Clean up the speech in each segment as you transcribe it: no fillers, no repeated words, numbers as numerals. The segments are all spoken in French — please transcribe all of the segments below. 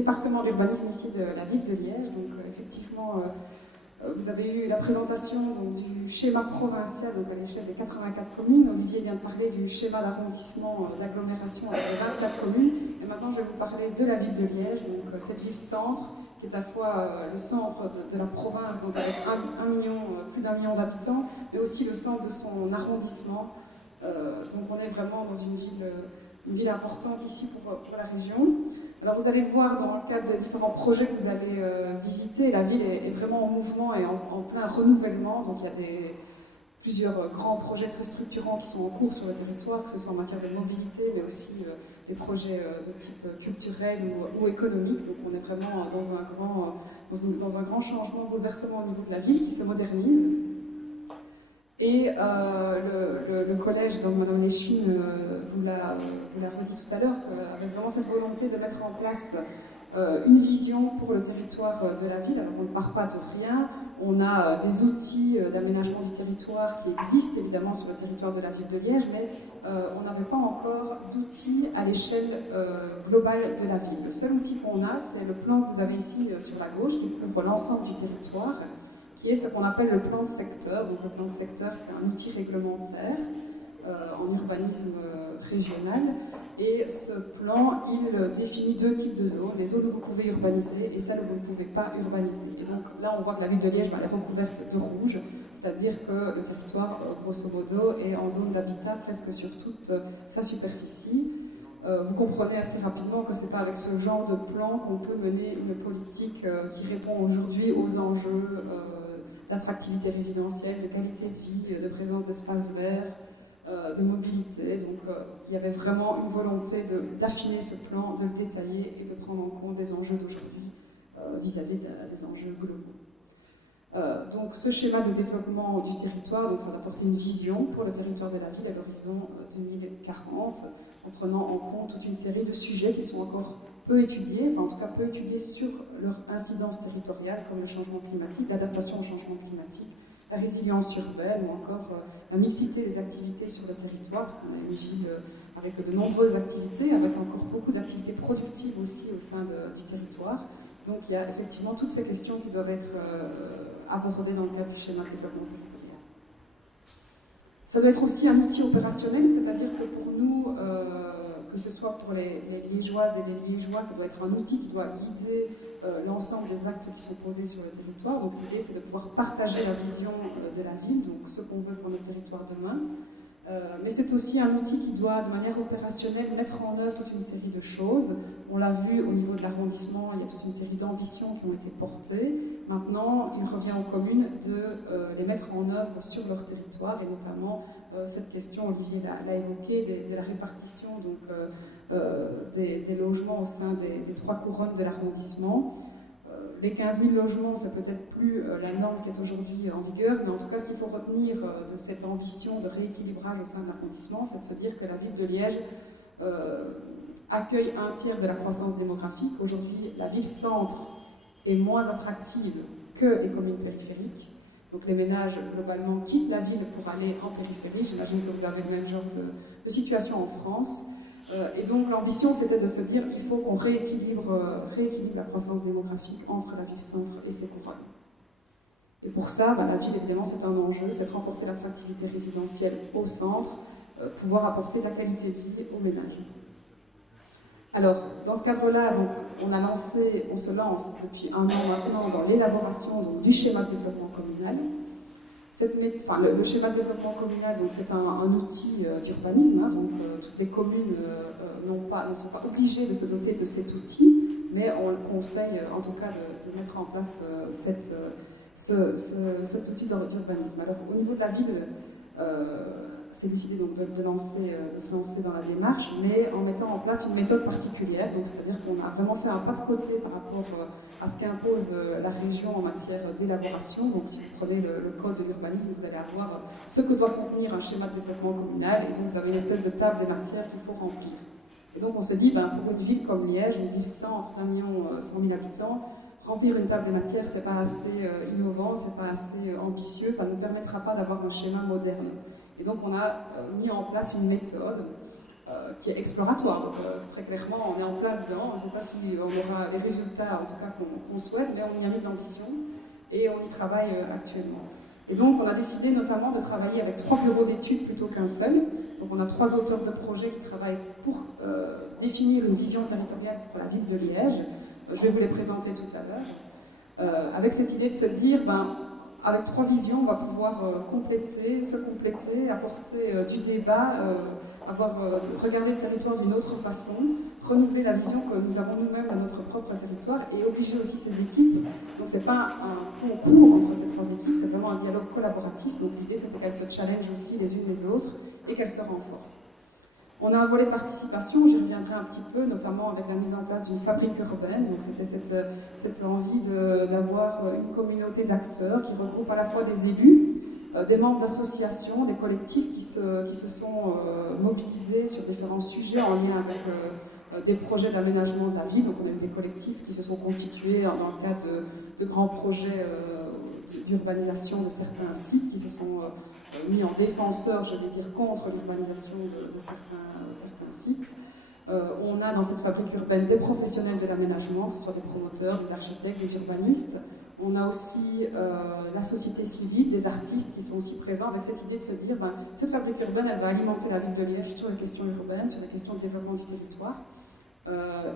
département d'urbanisme ici de la ville de Liège. Donc effectivement, vous avez eu la présentation donc, du schéma provincial donc, à l'échelle des 84 communes. Olivier vient de parler du schéma d'arrondissement d'agglomération avec les 24 communes. Et maintenant, je vais vous parler de la ville de Liège, donc cette ville-centre, qui est à la fois le centre de la province, donc avec plus d'1 million d'habitants, mais aussi le centre de son arrondissement. Donc on est vraiment dans une ville importante ici pour la région. Alors vous allez le voir dans le cadre des différents projets que vous allez visiter, la ville est vraiment en mouvement et en plein renouvellement. Donc il y a plusieurs grands projets très structurants qui sont en cours sur le territoire, que ce soit en matière de mobilité, mais aussi des projets de type culturel ou économique. Donc on est vraiment dans un grand changement, bouleversement au niveau de la ville qui se modernise. Et le collège, donc Madame Léchine vous l'a redit tout à l'heure, avec vraiment cette volonté de mettre en place une vision pour le territoire de la ville. Alors on ne part pas de rien, on a des outils d'aménagement du territoire qui existent évidemment sur le territoire de la ville de Liège, mais on n'avait pas encore d'outils à l'échelle globale de la ville. Le seul outil qu'on a, c'est le plan que vous avez ici sur la gauche, qui couvre l'ensemble du territoire, qui est ce qu'on appelle le plan de secteur. Donc le plan de secteur, c'est un outil réglementaire en urbanisme régional. Et ce plan, il définit 2 types de zones, les zones où vous pouvez urbaniser et celles où vous ne pouvez pas urbaniser. Et donc là, on voit que la ville de Liège est recouverte de rouge, c'est-à-dire que le territoire, grosso modo, est en zone d'habitat presque sur toute sa superficie. Vous comprenez assez rapidement que ce n'est pas avec ce genre de plan qu'on peut mener une politique qui répond aujourd'hui aux enjeux d'attractivité résidentielle, de qualité de vie, de présence d'espaces verts, de mobilité. Donc il y avait vraiment une volonté d'affiner ce plan, de le détailler et de prendre en compte les enjeux d'aujourd'hui vis-à-vis des enjeux globaux. Donc ce schéma de développement du territoire, donc ça va apporter une vision pour le territoire de la ville à l'horizon 2040, en prenant en compte toute une série de sujets qui sont encore peu étudiés, enfin en tout cas peu étudiés sur leur incidence territoriale, comme le changement climatique, l'adaptation au changement climatique, la résilience urbaine ou encore la mixité des activités sur le territoire, parce qu'on a une ville avec de nombreuses activités, avec encore beaucoup d'activités productives aussi au sein du territoire. Donc il y a effectivement toutes ces questions qui doivent être abordées dans le cadre du schéma de développement territorial. Ça doit être aussi un outil opérationnel, c'est-à-dire que pour nous, que ce soit pour les Liégeoises et les Liégeois, ça doit être un outil qui doit guider l'ensemble des actes qui sont posés sur le territoire. Donc l'idée, c'est de pouvoir partager la vision de la ville, donc ce qu'on veut pour notre territoire demain. Mais c'est aussi un outil qui doit, de manière opérationnelle, mettre en œuvre toute une série de choses. On l'a vu au niveau de l'arrondissement, il y a toute une série d'ambitions qui ont été portées. Maintenant, il revient aux communes de les mettre en œuvre sur leur territoire, et notamment cette question, Olivier l'a évoqué, de la répartition donc, des logements au sein des 3 couronnes de l'arrondissement. Les 15 000 logements, c'est peut-être plus la norme qui est aujourd'hui en vigueur, mais en tout cas, ce qu'il faut retenir de cette ambition de rééquilibrage au sein de l'arrondissement, c'est de se dire que la ville de Liège accueille 1/3 de la croissance démographique. Aujourd'hui, la ville-centre est moins attractive que les communes périphériques. Donc les ménages, globalement, quittent la ville pour aller en périphérie. J'imagine que vous avez le même genre de situation en France. Et donc l'ambition, c'était de se dire qu'il faut qu'on rééquilibre la croissance démographique entre la ville-centre et ses couronnes. Et pour ça, la ville, évidemment, c'est un enjeu, c'est de renforcer l'attractivité résidentielle au centre, pouvoir apporter de la qualité de vie aux ménages. Alors, dans ce cadre-là, on se lance depuis 1 an maintenant dans l'élaboration du schéma de développement communal. Le schéma de développement communal, c'est un outil d'urbanisme, donc toutes les communes ne sont pas obligées de se doter de cet outil, mais on le conseille en tout cas de mettre en place cet outil d'urbanisme. Alors au niveau de la ville, c'est décidé donc de se lancer dans la démarche, mais en mettant en place une méthode particulière, donc c'est-à-dire qu'on a vraiment fait un pas de côté par rapport à ce qu'impose la région en matière d'élaboration. Donc si vous prenez le code de l'urbanisme, vous allez avoir ce que doit contenir un schéma de développement communal, et donc vous avez une espèce de table des matières qu'il faut remplir. Et donc on se dit, pour une ville comme Liège, une ville centre, 1 100 000 habitants, remplir une table des matières, c'est pas assez innovant, c'est pas assez ambitieux, ça ne nous permettra pas d'avoir un schéma moderne. Et donc on a mis en place une méthode qui est exploratoire. Donc, très clairement, on est en plein dedans. On ne sait pas si on aura les résultats, en tout cas, qu'on souhaite, mais on y a mis de l'ambition et on y travaille actuellement. Et donc, on a décidé notamment de travailler avec 3 bureaux d'études plutôt qu'un seul. Donc, on a 3 auteurs de projets qui travaillent pour définir une vision territoriale pour la ville de Liège. Je vais vous les présenter tout à l'heure. Avec cette idée de se dire, avec 3 visions, on va pouvoir se compléter, apporter du débat, regarder le territoire d'une autre façon, renouveler la vision que nous avons nous-mêmes à notre propre territoire et obliger aussi ces équipes. Donc c'est pas un concours entre ces 3 équipes, c'est vraiment un dialogue collaboratif. Donc l'idée c'était qu'elles se challengent aussi les unes les autres et qu'elles se renforcent. On a un volet participation, j'y reviendrai un petit peu, notamment avec la mise en place d'une fabrique urbaine. Donc c'était cette envie d'avoir une communauté d'acteurs qui regroupe à la fois des élus, des membres d'associations, des collectifs qui se sont mobilisés sur différents sujets en lien avec des projets d'aménagement de la ville. Donc on a eu des collectifs qui se sont constitués dans le cadre de grands projets d'urbanisation de certains sites qui se sont mis en défenseur, je vais dire, contre l'urbanisation de certains sites. On a dans cette fabrique urbaine des professionnels de l'aménagement, que ce soit des promoteurs, des architectes, des urbanistes. On a aussi la société civile, des artistes qui sont aussi présents avec cette idée de se dire cette fabrique urbaine, elle va alimenter la ville de Liège sur les questions urbaines, sur les questions de développement du territoire.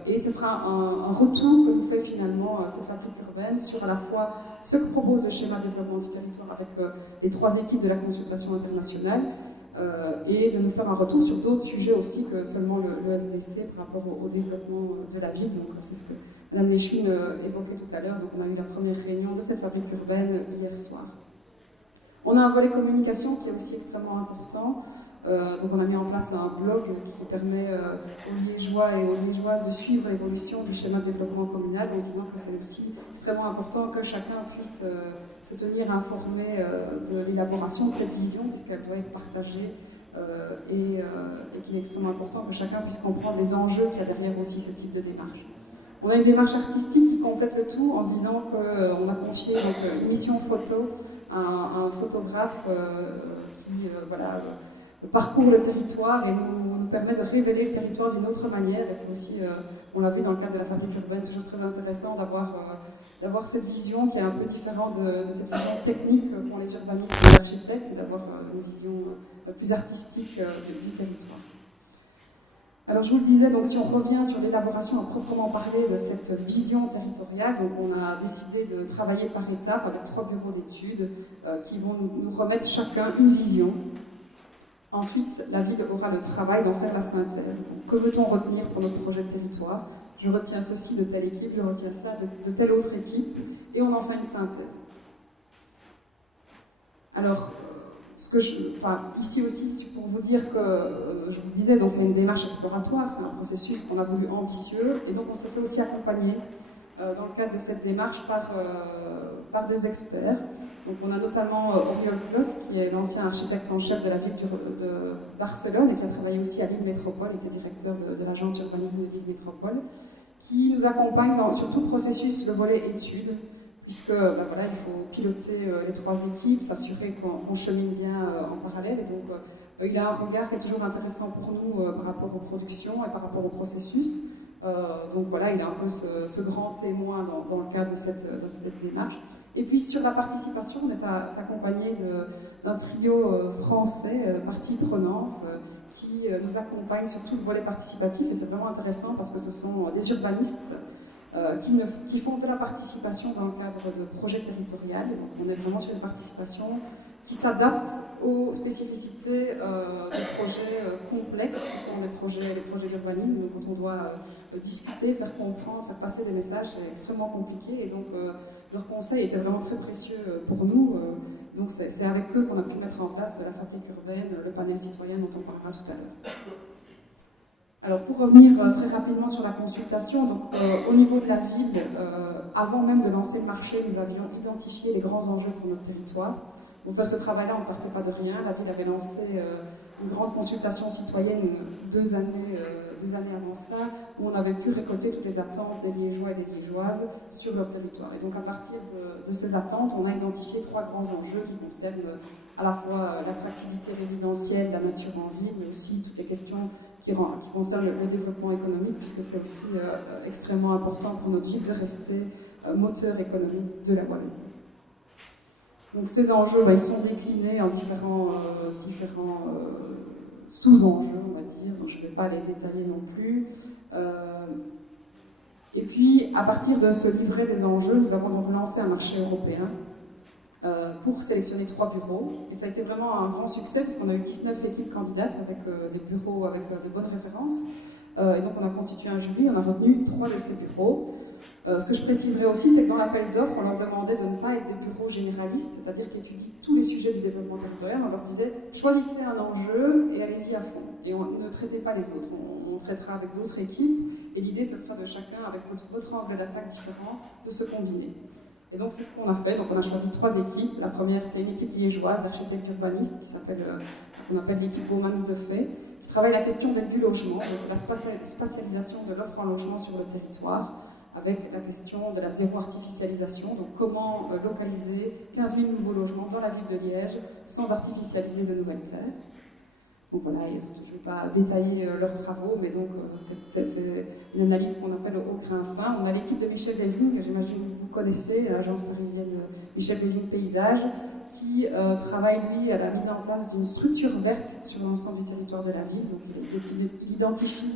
Et ce sera un retour que nous fait finalement cette fabrique urbaine sur à la fois ce que propose le schéma de développement du territoire avec les 3 équipes de la consultation internationale et de nous faire un retour sur d'autres sujets aussi que seulement le SDC par rapport au développement de la ville. Donc c'est ce que Mme Léchine évoquait tout à l'heure. Donc on a eu la première réunion de cette fabrique urbaine hier soir. On a un volet communication qui est aussi extrêmement important. Donc on a mis en place un blog qui permet aux Liégeois et aux Liégeoises de suivre l'évolution du schéma de développement communal en se disant que c'est aussi extrêmement important que chacun puisse se tenir informé de l'élaboration de cette vision puisqu'elle doit être partagée et qu'il est extrêmement important que chacun puisse comprendre les enjeux qu'il y a derrière aussi ce type de démarche. On a une démarche artistique qui complète le tout en se disant qu'on a confié une mission photo à un photographe qui parcourt le territoire et nous permet de révéler le territoire d'une autre manière. Et c'est aussi, on l'a vu dans le cadre de la fabrique urbaine, toujours très intéressant d'avoir cette vision qui est un peu différente de cette vision technique qu'ont les urbanistes et les architectes, et d'avoir une vision plus artistique du territoire. Alors je vous le disais, donc si on revient sur l'élaboration à proprement parler de cette vision territoriale, donc on a décidé de travailler par étapes avec 3 bureaux d'études qui vont nous remettre chacun une vision. Ensuite, la ville aura le travail d'en faire la synthèse. Donc, que veut-on retenir pour notre projet de territoire? Je retiens ceci de telle équipe, je retiens ça de telle autre équipe, et on en fait une synthèse. Alors, ici aussi, pour vous dire que, je vous disais, donc c'est une démarche exploratoire, c'est un processus qu'on a voulu ambitieux, et donc on s'est fait aussi accompagner dans le cadre de cette démarche par des experts. Donc on a notamment Oriol Plos, qui est l'ancien architecte en chef de la ville de Barcelone et qui a travaillé aussi à Lille Métropole, il était directeur de l'agence d'urbanisme de Lille Métropole, qui nous accompagne sur tout le processus, le volet études, puisque il faut piloter les 3 équipes, s'assurer qu'on chemine bien en parallèle. Et donc il a un regard qui est toujours intéressant pour nous par rapport aux productions et par rapport au processus. Donc voilà, il a un peu ce grand témoin dans le cadre de cette démarche. Et puis sur la participation, on est accompagné d'un trio français, partie prenante, qui nous accompagne sur tout le volet participatif. Et c'est vraiment intéressant parce que ce sont des urbanistes qui font de la participation dans le cadre de projets territoriaux. Donc on est vraiment sur une participation qui s'adapte aux spécificités des projets complexes, qui sont des projets d'urbanisme. Donc quand on doit discuter, faire comprendre, faire passer des messages, c'est extrêmement compliqué. Et donc leur conseil était vraiment très précieux pour nous. Donc c'est avec eux qu'on a pu mettre en place la fabrique urbaine, le panel citoyen dont on parlera tout à l'heure. Alors pour revenir très rapidement sur la consultation, donc, au niveau de la ville, avant même de lancer le marché, nous avions identifié les grands enjeux pour notre territoire. Pour faire ce travail-là, on ne partait pas de rien. La ville avait lancé une grande consultation citoyenne 2 années avant cela, où on avait pu récolter toutes les attentes des Liégeois et des Liégeoises sur leur territoire. Et donc à partir de ces attentes, on a identifié 3 grands enjeux qui concernent à la fois l'attractivité résidentielle, la nature en ville, mais aussi toutes les questions qui concerne le développement économique, puisque c'est aussi extrêmement important pour notre ville de rester moteur économique de la Guadeloupe. Donc ces enjeux, ils sont déclinés en différents sous-enjeux, on va dire, donc je ne vais pas les détailler non plus. Et puis, à partir de ce livret des enjeux, nous avons donc lancé un marché européen pour sélectionner 3 bureaux. Et ça a été vraiment un grand succès, puisqu'on a eu 19 équipes candidates avec des bureaux avec de bonnes références. Et donc on a constitué un jury, on a retenu 3 de ces bureaux. Ce que je préciserai aussi, c'est que dans l'appel d'offres, on leur demandait de ne pas être des bureaux généralistes, c'est-à-dire qui étudient tous les sujets du développement territorial. On leur disait, choisissez un enjeu et allez-y à fond. Et on ne traitait pas les autres, on traitera avec d'autres équipes. Et l'idée, ce sera de chacun, avec votre angle d'attaque différent, de se combiner. Et donc c'est ce qu'on a fait. Donc on a choisi 3 équipes. La première, c'est une équipe liégeoise d'architectes urbanistes qu'on appelle l'équipe Bowmans de Fait, qui travaille la question d'aide du logement, donc la spatialisation de l'offre en logement sur le territoire, avec la question de la zéro artificialisation, donc comment localiser 15 000 nouveaux logements dans la ville de Liège sans artificialiser de nouvelles terres. Donc voilà, je ne vais pas détailler leurs travaux, mais donc c'est une analyse qu'on appelle au grain fin. On a l'équipe de Michel Delving, que j'imagine que vous connaissez, l'agence parisienne Michel Delving Paysage, qui travaille, lui, à la mise en place d'une structure verte sur l'ensemble du territoire de la ville. Donc il identifie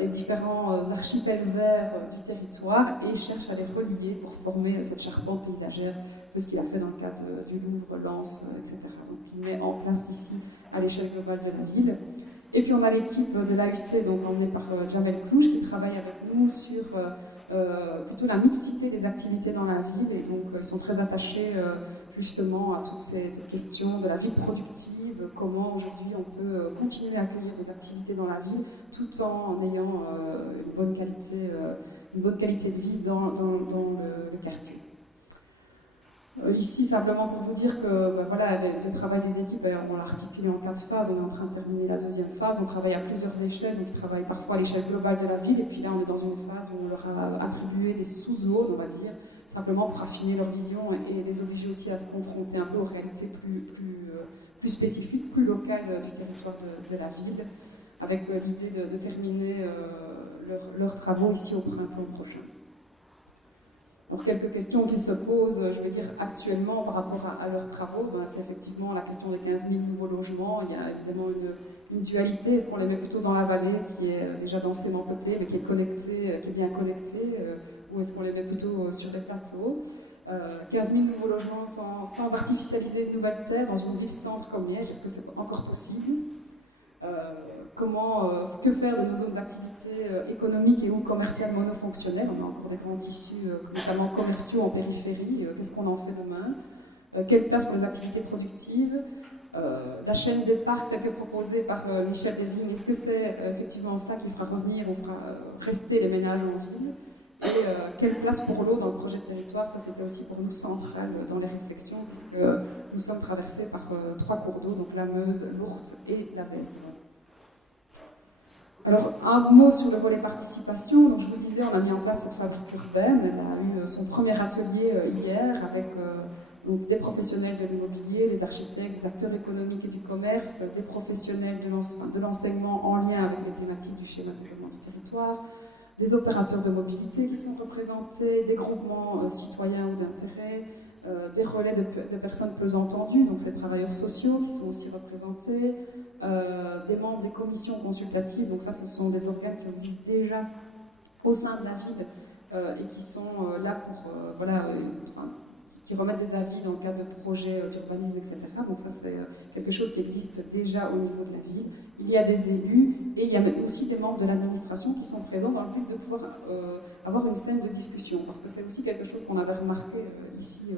les différents archipels verts du territoire et cherche à les relier pour former cette charpente paysagère, ce qu'il a fait dans le cadre du Louvre, Lens, etc. Donc il met en place ici à l'échelle globale de la ville. Et puis on a l'équipe de l'AUC, donc emmenée par Jamel Clouche, qui travaille avec nous sur plutôt la mixité des activités dans la ville, et donc ils sont très attachés justement à toutes ces questions de la ville productive, comment aujourd'hui on peut continuer à accueillir des activités dans la ville tout en ayant une bonne qualité de vie dans le quartier. Ici, simplement pour vous dire que voilà, le travail des équipes, on l'a articulé en 4 phases, on est en train de terminer la 2e phase, on travaille à plusieurs échelles, donc on travaille parfois à l'échelle globale de la ville, et puis là on est dans une phase où on leur a attribué des sous-zones, on va dire, simplement pour affiner leur vision et les obliger aussi à se confronter un peu aux réalités plus spécifiques, plus locales du territoire de la ville, avec l'idée de terminer leurs travaux ici au printemps prochain. Donc, quelques questions qui se posent, je veux dire, actuellement par rapport à leurs travaux, c'est effectivement la question des 15 000 nouveaux logements. Il y a évidemment une dualité. Est-ce qu'on les met plutôt dans la vallée, qui est déjà densément peuplée, mais qui est connectée, qui est bien connectée, ou est-ce qu'on les met plutôt sur les plateaux? 15 000 nouveaux logements sans artificialiser de nouvelles terres dans une ville-centre comme Liège, est-ce que c'est encore possible? Que faire de nos zones d'activité économiques et ou commerciales monofonctionnelles? On a encore des grands tissus, notamment commerciaux en périphérie. Qu'est-ce qu'on en fait demain? Quelle place pour les activités productives? La chaîne des parcs telle que proposée par Michel Delving, est-ce que c'est effectivement ça qui fera revenir ou fera rester les ménages en ville? Et quelle place pour l'eau dans le projet de territoire? Ça, c'était aussi pour nous central dans les réflexions, puisque nous sommes traversés par 3 cours d'eau, donc la Meuse, l'Ourthe et la Vesdre. Alors, un mot sur le volet participation. Donc, je vous disais, on a mis en place cette fabrique urbaine. Elle a eu son premier atelier hier avec donc des professionnels de l'immobilier, des architectes, des acteurs économiques et du commerce, des professionnels de l'enseignement en lien avec les thématiques du schéma de développement du territoire, des opérateurs de mobilité qui sont représentés, des groupements citoyens ou d'intérêt, des relais de personnes peu entendues, donc ces travailleurs sociaux qui sont aussi représentés, des membres des commissions consultatives, donc ça ce sont des organes qui existent déjà au sein de la ville et qui sont là pour qui remettent des avis dans le cadre de projets d'urbanisme, etc. Donc ça c'est quelque chose qui existe déjà au niveau de la ville. Il y a des élus et il y a aussi des membres de l'administration qui sont présents dans le but de pouvoir avoir une scène de discussion, parce que c'est aussi quelque chose qu'on avait remarqué ici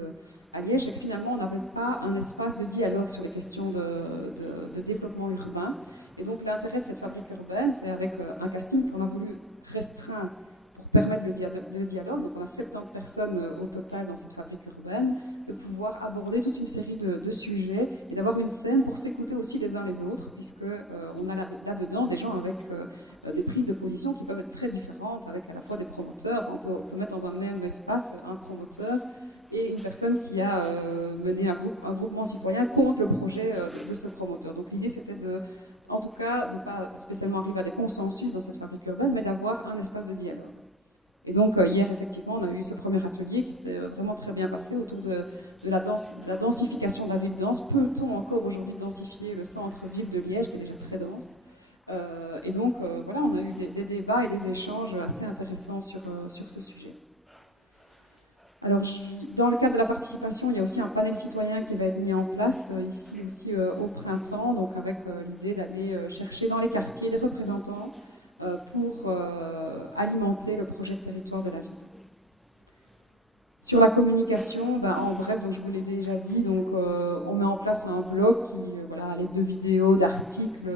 à Liège, c'est que finalement on n'avait pas un espace de dialogue sur les questions de développement urbain. Et donc l'intérêt de cette fabrique urbaine, c'est avec un casting qu'on a voulu restreindre pour permettre le dialogue. Donc on a 70 personnes au total dans cette fabrique urbaine, de pouvoir aborder toute une série de sujets et d'avoir une scène pour s'écouter aussi les uns les autres, puisque on a là-dedans des gens avec des prises de position qui peuvent être très différentes, avec à la fois des promoteurs. On peut mettre dans un même espace un promoteur et une personne qui a mené un groupement citoyen contre le projet de ce promoteur. Donc l'idée c'était en tout cas, de ne pas spécialement arriver à des consensus dans cette fabrique urbaine, mais d'avoir un espace de dialogue. Et donc, hier, effectivement, on a eu ce premier atelier qui s'est vraiment très bien passé autour de la densification de la ville dense. Peut-on encore aujourd'hui densifier le centre-ville de Liège, qui est déjà très dense? Et donc, voilà, on a eu des débats et des échanges assez intéressants sur ce sujet. Alors, dans le cadre de la participation, il y a aussi un panel citoyen qui va être mis en place ici aussi au printemps, donc avec l'idée d'aller chercher dans les quartiers des représentants pour alimenter le projet de territoire de la ville. Sur la communication, en bref, donc je vous l'ai déjà dit, donc, on met en place un blog qui, voilà, à l'aide de vidéos, d'articles,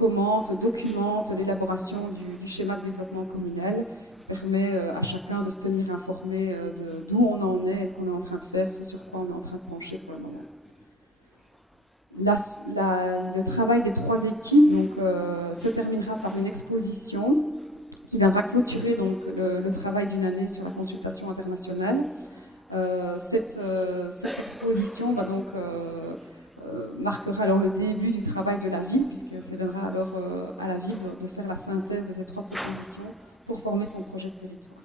commente, documente l'élaboration du schéma de développement communal, permet à chacun de se tenir informé d'où on en est, ce qu'on est en train de faire, ce sur quoi on est en train de pencher pour le moment. Le travail des 3 équipes donc, se terminera par une exposition qui viendra clôturer donc, le travail d'une année sur la consultation internationale. Cette exposition va donc marquera alors le début du travail de la ville, puisque ça viendra alors à la ville de faire la synthèse de ces 3 propositions pour former son projet de territoire.